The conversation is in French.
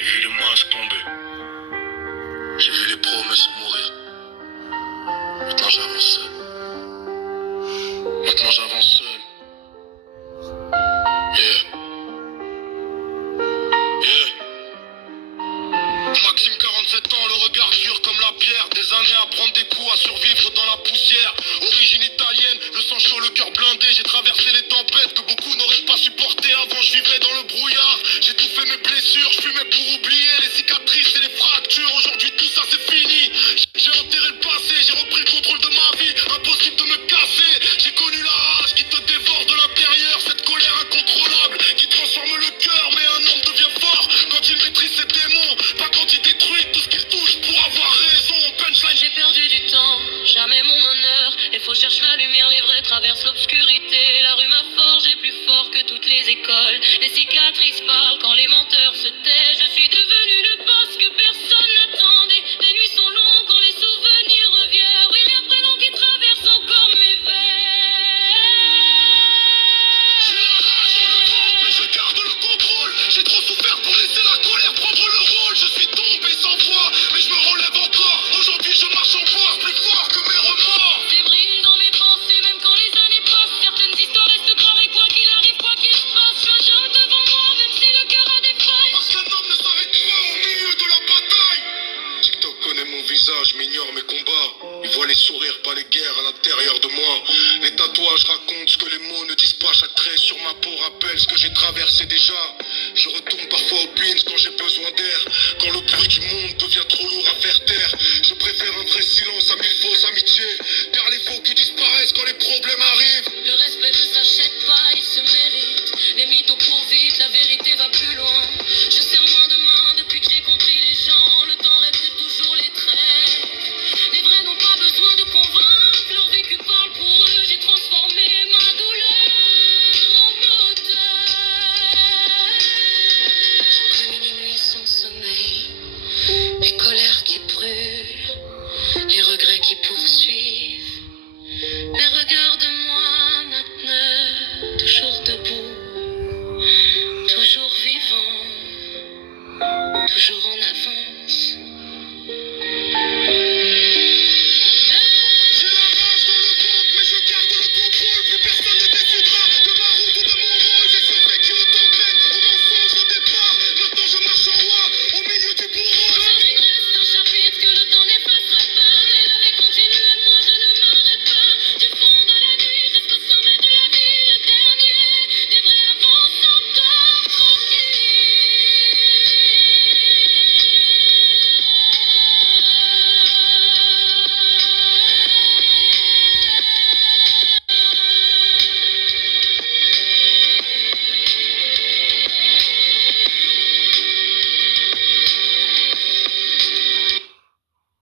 J'ai vu les masques tomber. J'ai vu les promesses mourir. Maintenant j'avance seul. Maintenant j'avance seul. Yeah. Yeah. Maxime, 47 ans, le regard dur comme la pierre. Des années à prendre des coups, à survivre dans la poussière. Origine italienne, le sang chaud, le cœur blindé. J'ai traversé les tempêtes que beaucoup n'auraient pas supportées. Avant je vivais dans le brouillard. J'ai tout fait mes blessures, je fumais pour oublier les cicatrices et les fractures. Aujourd'hui tout ça c'est fini. J'ai enterré le passé, j'ai repris le contrôle de ma vie. Impossible de me casser. J'ai connu la rage qui te dévore de l'intérieur. Cette colère incontrôlable qui transforme le cœur. Mais un homme devient fort quand il maîtrise ses démons. Pas quand il détruit tout ce qu'il touche pour avoir raison. Punchline. J'ai perdu du temps, jamais mon honneur. Il faut chercher la lumière, les vrais traversent l'obscurité. La rue m'a forgé plus fort que toutes les écoles. Les cicatrices parlent quand les menteurs se taisent. Je suis devenu le boss que personne n'attendait. Les nuits sont longues quand les souvenirs reviennent. Oui, les prénoms qui traversent encore mes veines. J'ai la rage dans le ventre, mais je garde le contrôle. J'ai trop souffert pour laisser la colère prendre le rôle. Je suis tombé 100 fois, mais je me relève encore. Aujourd'hui je marche en bois, plus fort que mes remords. Des brines dans mes pensées, même quand les années passent. Certaines histoires restent gravées, quoi qu'il arrive, quoi qu'il se passe. Je joue devant moi, même si le cœur a des failles. Parce qu'un homme ne s'arrête pas au milieu de la bataille. TikTok connaît mon visage, m'ignore mes combats. Il voit les sourires, pas les guerres à l'intérieur de moi. Les tatouages racontent ce que les mots ne disent pas. Chaque trait sur ma peau rappelle ce que j'ai traversé déjà. Je retourne parfois au pins quand j'ai besoin d'air. Quand le bruit du monde devient trop lourd à faire taire. Je préfère un vrai silence à 1000 fausses amitiés. Car les faux qui disparaissent quand les problèmes arrivent. Le respect ne s'achète pas, il se mérite. Les mythos courent vite, la vérité va plus loin. Je serre moins de main depuis que j'ai compris les gens. Le temps répète toujours les traits. Les vrais n'ont pas besoin de convaincre. Leur vécu parle pour eux. J'ai transformé ma douleur en moteur. J'ai connu une nuit sans sommeil. Les colères qui brûlent. Les regrets qui poursuivent. Mais regarde-moi maintenant, toujours debout, toujours vivant, toujours en